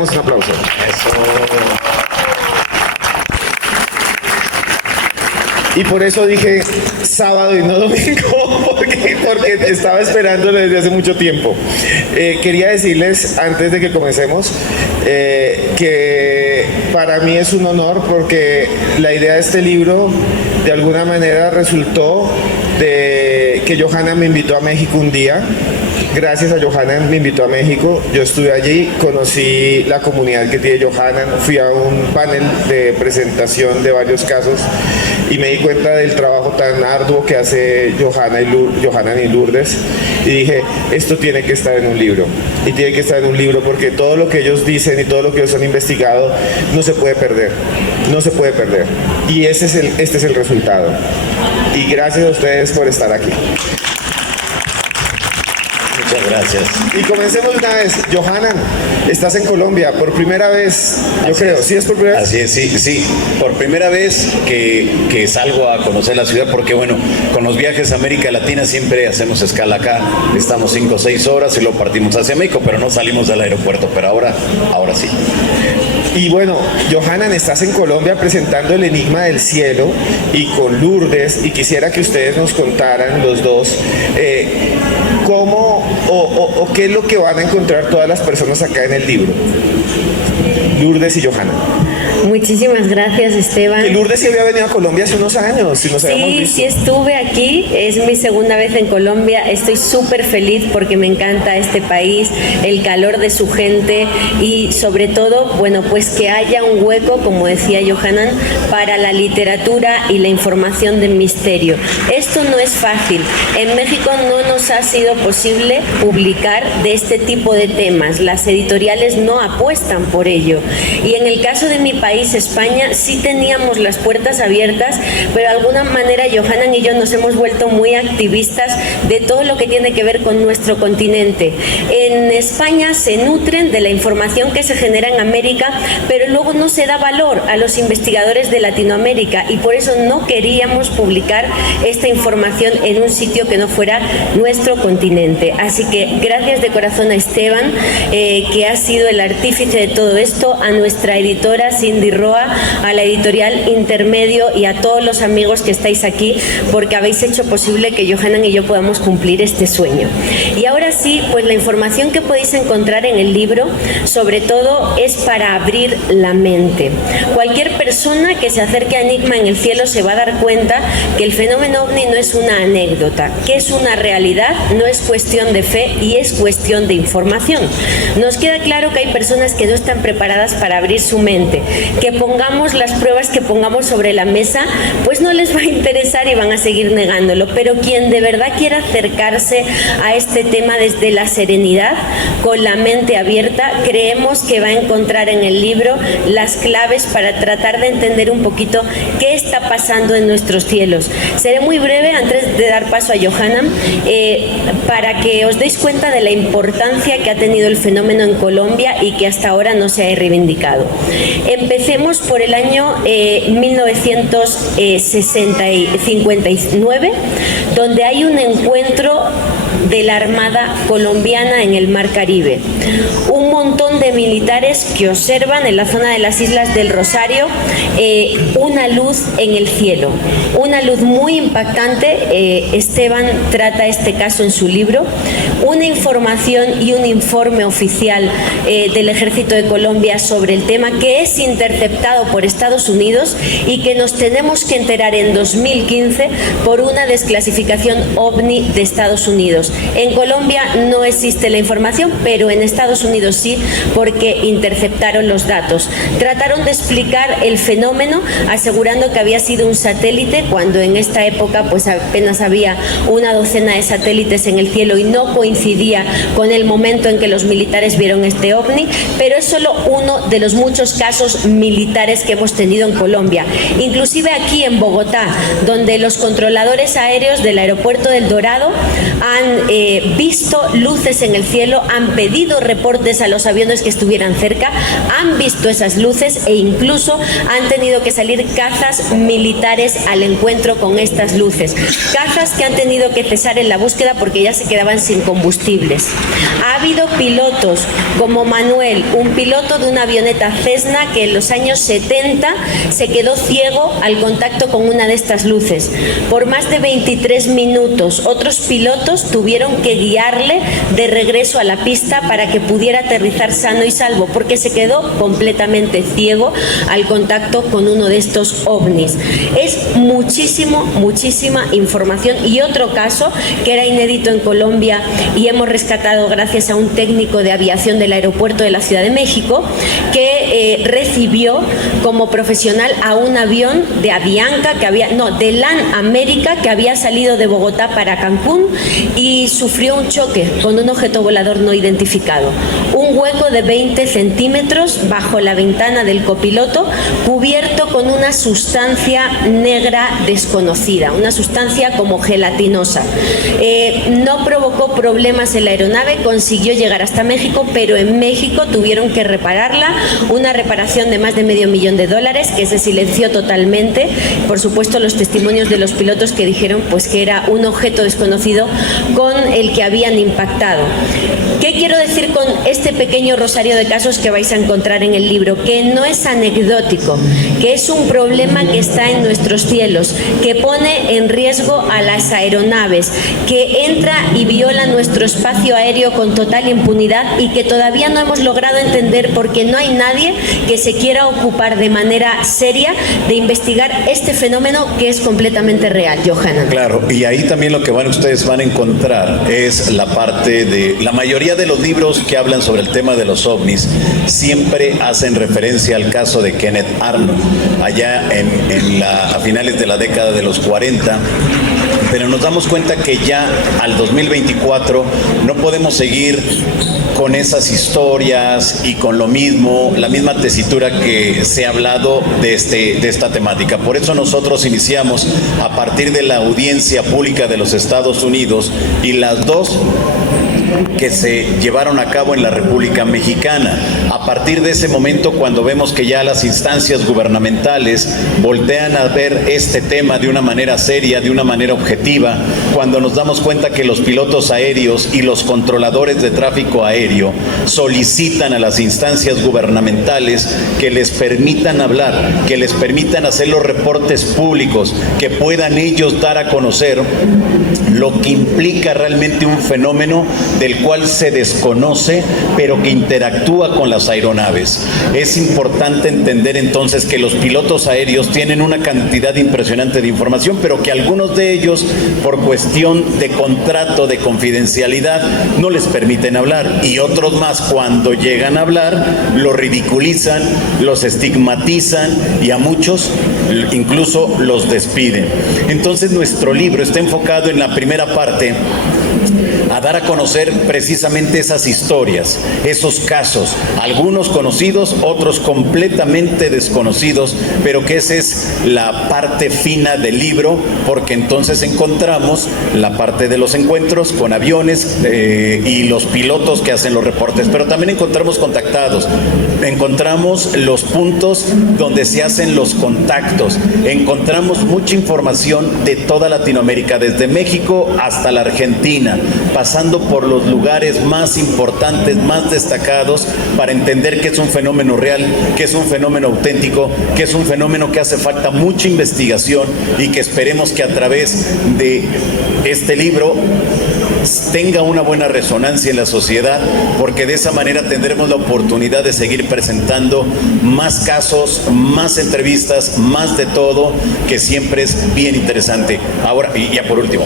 Un aplauso. Eso. Y por eso dije sábado y no domingo, porque estaba esperándolo desde hace mucho tiempo. Quería decirles, antes de que comencemos, que para mí es un honor porque la idea de este libro de alguna manera resultó de que Johanna me invitó a México un día. Gracias a Johanna me invitó a México, yo estuve allí, conocí la comunidad que tiene Johanna, fui a un panel de presentación de varios casos y me di cuenta del trabajo tan arduo que hace Johanna y Lourdes y dije, esto tiene que estar en un libro, y tiene que estar en un libro porque todo lo que ellos dicen y todo lo que ellos han investigado no se puede perder, no se puede perder, y este es el resultado, y gracias a ustedes por estar aquí. Muchas gracias. Y comencemos una vez. Johanna, estás en Colombia por primera vez, yo creo. ¿Sí es por primera vez? Así es, sí. Por primera vez que salgo a conocer la ciudad, porque bueno, con los viajes a América Latina siempre hacemos escala acá. Estamos 5 o 6 horas y luego partimos hacia México, pero no salimos del aeropuerto. Pero ahora sí. Y bueno, Johanna, estás en Colombia presentando El Enigma del Cielo y con Lourdes, y quisiera que ustedes nos contaran los dos cómo o qué es lo que van a encontrar todas las personas acá en el libro. Lourdes y Johanna. Muchísimas gracias, Esteban. Que Lourdes sí había venido a Colombia hace unos años, si nos habíamos visto. Sí estuve aquí, es mi segunda vez en Colombia, estoy súper feliz porque me encanta este país, el calor de su gente y sobre todo, bueno, pues que haya un hueco, como decía Johanna, para la literatura y la información de misterio. Esto no es fácil, en México no nos ha sido posible publicar de este tipo de temas, las editoriales no apuestan por ello y en el caso de mi país, España, sí teníamos las puertas abiertas, pero de alguna manera Johanna y yo nos hemos vuelto muy activistas de todo lo que tiene que ver con nuestro continente. En España se nutren de la información que se genera en América, pero luego no se da valor a los investigadores de Latinoamérica y por eso no queríamos publicar esta información en un sitio que no fuera nuestro continente. Así que gracias de corazón a Esteban, que ha sido el artífice de todo esto, a nuestra editora Cindy Roa, a la editorial Intermedio y a todos los amigos que estáis aquí porque habéis hecho posible que Johanna y yo podamos cumplir este sueño. Y ahora sí, pues la información que podéis encontrar en el libro sobre todo es para abrir la mente. Cualquier persona que se acerque a Enigma en el Cielo se va a dar cuenta que el fenómeno OVNI no es una anécdota, que es una realidad, no es cuestión de fe y es cuestión de información. Nos queda claro que hay personas que no están preparadas para abrir su mente, que pongamos las pruebas que pongamos sobre la mesa, pues no les va a interesar y van a seguir negándolo, pero quien de verdad quiera acercarse a este tema desde la serenidad, con la mente abierta, creemos que va a encontrar en el libro las claves para tratar de entender un poquito qué está pasando en nuestros cielos. Seré muy breve antes de dar paso a Johanna, para que os deis cuenta de la importancia que ha tenido el fenómeno en Colombia y que hasta ahora no se ha reivindicado. Empecemos por el año 1959, donde hay un encuentro de la Armada colombiana en el Mar Caribe. Un montón de militares que observan en la zona de las Islas del Rosario una luz en el cielo, una luz muy impactante. Esteban trata este caso en su libro. Una información y un informe oficial del Ejército de Colombia sobre el tema, que es interceptado por Estados Unidos y que nos tenemos que enterar en 2015 por una desclasificación OVNI de Estados Unidos. En Colombia no existe la información, pero en Estados Unidos sí, porque interceptaron los datos. Trataron de explicar el fenómeno asegurando que había sido un satélite, cuando en esta época pues apenas había una docena de satélites en el cielo y no coincidía con el momento en que los militares vieron este OVNI, pero es solo uno de los muchos casos militares que hemos tenido en Colombia. Inclusive aquí en Bogotá, donde los controladores aéreos del aeropuerto del Dorado han visto luces en el cielo, han pedido reportes a los aviones que estuvieran cerca, han visto esas luces e incluso han tenido que salir cazas militares al encuentro con estas luces. Cazas que han tenido que cesar en la búsqueda porque ya se quedaban sin combustibles. Ha habido pilotos como Manuel, un piloto de una avioneta Cessna que en los años 70 se quedó ciego al contacto con una de estas luces. Por más de 23 minutos, otros pilotos tuvieron que guiarle de regreso a la pista para que pudiera aterrizar sano y salvo, porque se quedó completamente ciego al contacto con uno de estos ovnis. Es muchísima información. Y otro caso que era inédito en Colombia y hemos rescatado gracias a un técnico de aviación del aeropuerto de la Ciudad de México que recibió como profesional a un avión de Avianca de LAN América que había salido de Bogotá para Cancún y sufrió un choque con un objeto volador no identificado. Un hueco de 20 centímetros bajo la ventana del copiloto, cubierto con una sustancia negra desconocida, una sustancia como gelatinosa. No provocó problemas en la aeronave, consiguió llegar hasta México, pero en México tuvieron que repararla, una reparación de más de $500,000 que se silenció totalmente. Por supuesto, los testimonios de los pilotos que dijeron pues que era un objeto desconocido con el que habían impactado. ¿Qué quiero decir con este pequeño rosario de casos que vais a encontrar en el libro? Que no es anecdótico, que es un problema que está en nuestros cielos, que pone en riesgo a las aeronaves, que entra y viola nuestro espacio aéreo con total impunidad y que todavía no hemos logrado entender porque no hay nadie que se quiera ocupar de manera seria de investigar este fenómeno que es completamente real. Johanna. Claro, y ahí también lo que ustedes van a encontrar es la parte de la mayoría de los libros que hablan sobre el tema de los ovnis siempre hacen referencia al caso de Kenneth Arnold allá a finales de la década de los 40, pero nos damos cuenta que ya al 2024 no podemos seguir con esas historias y con la misma tesitura que se ha hablado de esta temática. Por eso nosotros iniciamos a partir de la audiencia pública de los Estados Unidos y las dos que se llevaron a cabo en la República Mexicana. A partir de ese momento, cuando vemos que ya las instancias gubernamentales voltean a ver este tema de una manera seria, de una manera objetiva, cuando nos damos cuenta que los pilotos aéreos y los controladores de tráfico aéreo solicitan a las instancias gubernamentales que les permitan hablar, que les permitan hacer los reportes públicos, que puedan ellos dar a conocer lo que implica realmente un fenómeno del cual se desconoce, pero que interactúa con las aeronaves. Es importante entender entonces que los pilotos aéreos tienen una cantidad impresionante de información, pero que algunos de ellos, por cuestión de contrato, de confidencialidad, no les permiten hablar. Y otros más, cuando llegan a hablar, los ridiculizan, los estigmatizan y a muchos incluso los despiden. Entonces nuestro libro está enfocado en la primera parte a dar a conocer precisamente esas historias, esos casos, algunos conocidos, otros completamente desconocidos, pero que esa es la parte fina del libro, porque entonces encontramos la parte de los encuentros con aviones y los pilotos que hacen los reportes, pero también encontramos contactados, encontramos los puntos donde se hacen los contactos, encontramos mucha información de toda Latinoamérica, desde México hasta la Argentina, pasando por los lugares más importantes, más destacados, para entender que es un fenómeno real, que es un fenómeno auténtico, que es un fenómeno que hace falta mucha investigación y que esperemos que a través de este libro tenga una buena resonancia en la sociedad, porque de esa manera tendremos la oportunidad de seguir presentando más casos, más entrevistas, más de todo, que siempre es bien interesante. Ahora, y ya por último,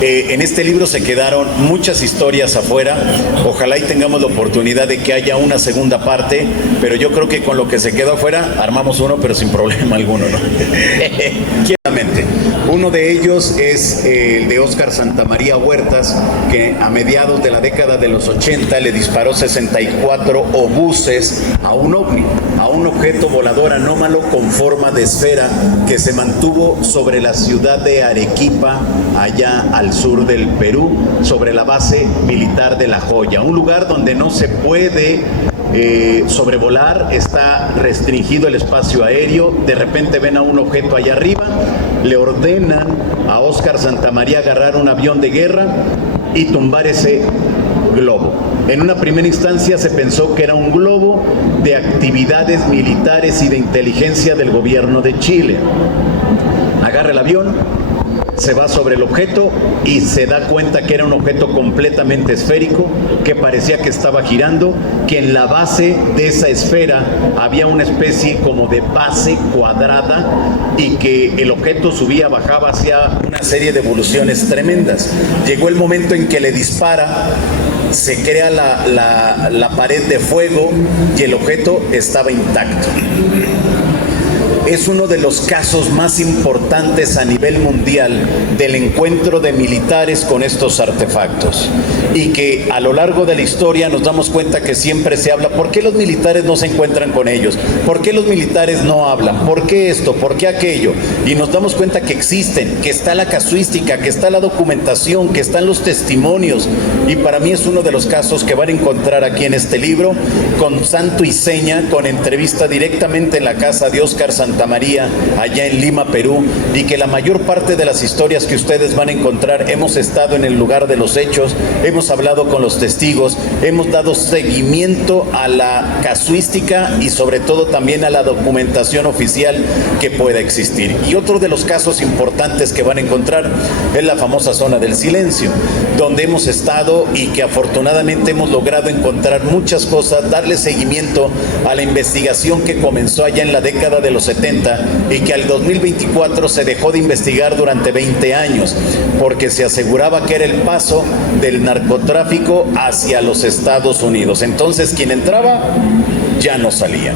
en este libro se quedaron muchas historias afuera. Ojalá y tengamos la oportunidad de que haya una segunda parte, pero yo creo que con lo que se quedó afuera armamos uno, pero sin problema alguno, ¿no? Quietamente. Uno de ellos es el de Óscar Santamaría Huertas, que a mediados de la década de los 80 le disparó 64 obuses a un ovni, a un objeto volador anómalo con forma de esfera que se mantuvo sobre la ciudad de Arequipa, allá al sur del Perú, sobre la base militar de La Joya, un lugar donde no se puede sobrevolar, está restringido el espacio aéreo. De repente ven a un objeto allá arriba, le ordenan a Óscar Santamaría agarrar un avión de guerra y tumbar ese globo. En una primera instancia se pensó que era un globo de actividades militares y de inteligencia del gobierno de Chile. Agarra el avión, se va sobre el objeto y se da cuenta que era un objeto completamente esférico, que parecía que estaba girando, que en la base de esa esfera había una especie como de base cuadrada y que el objeto subía, bajaba, hacia una serie de evoluciones tremendas. Llegó el momento en que le dispara, se crea la pared de fuego y el objeto estaba intacto. Es uno de los casos más importantes a nivel mundial del encuentro de militares con estos artefactos, y que a lo largo de la historia nos damos cuenta que siempre se habla, ¿por qué los militares no se encuentran con ellos? ¿Por qué los militares no hablan? ¿Por qué esto? ¿Por qué aquello? Y nos damos cuenta que existen, que está la casuística, que está la documentación, que están los testimonios, y para mí es uno de los casos que van a encontrar aquí en este libro, con santo y seña, con entrevista directamente en la casa de Óscar Santamaría, allá en Lima, Perú, y que la mayor parte de las historias que ustedes van a encontrar, hemos estado en el lugar de los hechos, hemos hablado con los testigos, hemos dado seguimiento a la casuística y sobre todo también a la documentación oficial que pueda existir. Y otro de los casos importantes que van a encontrar es la famosa zona del silencio, donde hemos estado y que afortunadamente hemos logrado encontrar muchas cosas, darle seguimiento a la investigación que comenzó allá en la década de los 70 y que al 2024 se dejó de investigar durante 20 años, porque se aseguraba que era el paso del narcotráfico hacia los Estados Unidos. Entonces, quien entraba ya no salía.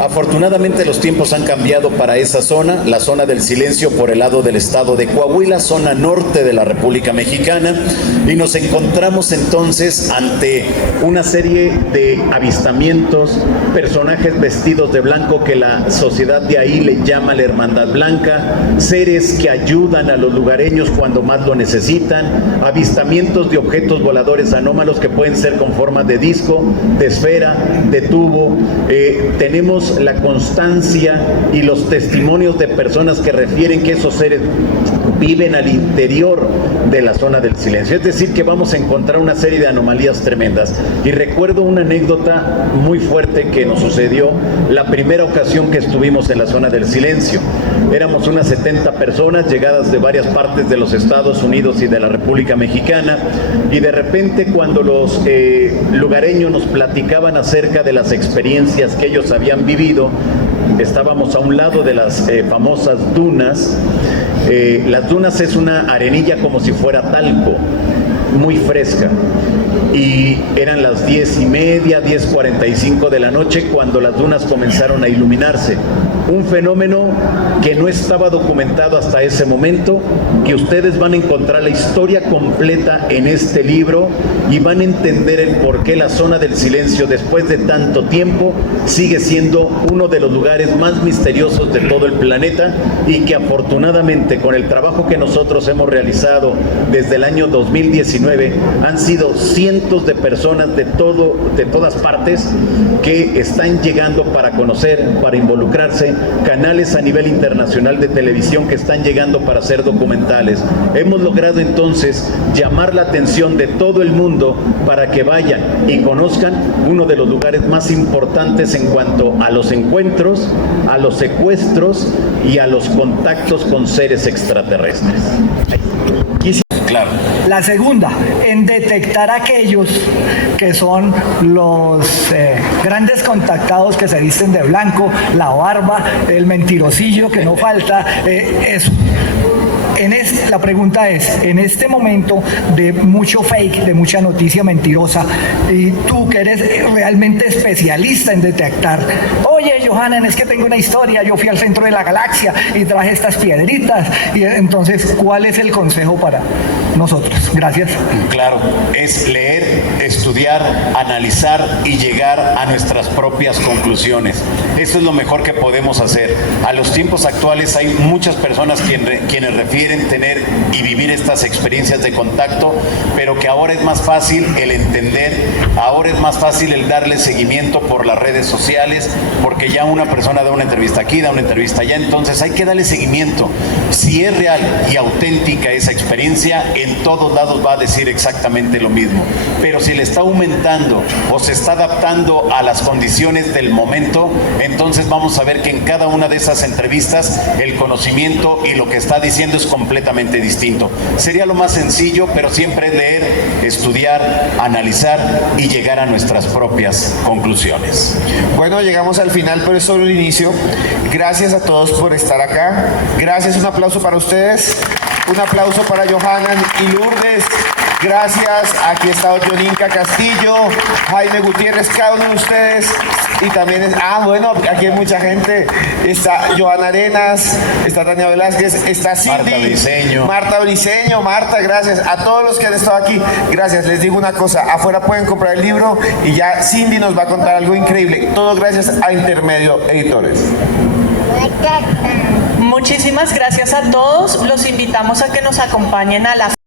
Afortunadamente los tiempos han cambiado para esa zona, la zona del silencio por el lado del estado de Coahuila, zona norte de la República Mexicana, y nos encontramos entonces ante una serie de avistamientos, personajes vestidos de blanco que la sociedad de ahí le llama la Hermandad Blanca, seres que ayudan a los lugareños cuando más lo necesitan, avistamientos de objetos voladores anómalos que pueden ser con forma de disco, de esfera, de tubo. Tenemos la constancia y los testimonios de personas que refieren que esos seres viven al interior de la zona del silencio. Es decir, que vamos a encontrar una serie de anomalías tremendas. Y recuerdo una anécdota muy fuerte que nos sucedió la primera ocasión que estuvimos en la zona del silencio. Éramos unas 70 personas llegadas de varias partes de los Estados Unidos y de la República Mexicana, y de repente cuando los lugareños nos platicaban acerca de las experiencias que ellos habían vivido, estábamos a un lado de las famosas dunas. Las dunas es una arenilla como si fuera talco, muy fresca, y eran las 10:30, 10:45 de la noche cuando las dunas comenzaron a iluminarse. Un fenómeno que no estaba documentado hasta ese momento, que ustedes van a encontrar la historia completa en este libro y van a entender el por qué la zona del silencio, después de tanto tiempo, sigue siendo uno de los lugares más misteriosos de todo el planeta, y que afortunadamente con el trabajo que nosotros hemos realizado desde el año 2019 han sido cientos de personas de todas partes que están llegando para conocer, para involucrarse, canales a nivel internacional de televisión que están llegando para hacer documentales. Hemos logrado entonces llamar la atención de todo el mundo para que vayan y conozcan uno de los lugares más importantes en cuanto a los encuentros, a los secuestros y a los contactos con seres extraterrestres. Claro. La segunda, en detectar aquellos que son los grandes contactados que se visten de blanco, la barba, el mentirosillo que no falta, eso. la pregunta es, en este momento de mucho fake, de mucha noticia mentirosa, y tú que eres realmente especialista en detectar, oye, Johanan, es que tengo una historia, yo fui al centro de la galaxia y traje estas piedritas, y entonces, ¿cuál es el consejo para nosotros? Gracias. Claro, es leer, estudiar, analizar y llegar a nuestras propias conclusiones. Eso es lo mejor que podemos hacer. A los tiempos actuales hay muchas personas quienes refieren tener y vivir estas experiencias de contacto, pero que ahora es más fácil el entender, ahora es más fácil el darle seguimiento por las redes sociales, porque ya una persona da una entrevista aquí, da una entrevista allá, entonces hay que darle seguimiento. Si es real y auténtica esa experiencia, en todos lados va a decir exactamente lo mismo, pero si le está aumentando o se está adaptando a las condiciones del momento, entonces vamos a ver que en cada una de esas entrevistas el conocimiento y lo que está diciendo es completamente distinto. Sería lo más sencillo, pero siempre es leer, estudiar, analizar y llegar a nuestras propias conclusiones. Bueno, llegamos al final, pero es solo el inicio. Gracias a todos por estar acá. Gracias, un aplauso para ustedes. Un aplauso para Johanan y Lourdes. Gracias. Aquí está Joninka Castillo, Jaime Gutiérrez, cada uno de ustedes. Y también bueno, aquí hay mucha gente. Está Joana Arenas, está Tania Velázquez, está Cindy. Marta Briceño. Marta, gracias. A todos los que han estado aquí, gracias. Les digo una cosa, afuera pueden comprar el libro y ya Cindy nos va a contar algo increíble. Todo gracias a Intermedio Editores. Muchísimas gracias a todos. Los invitamos a que nos acompañen a la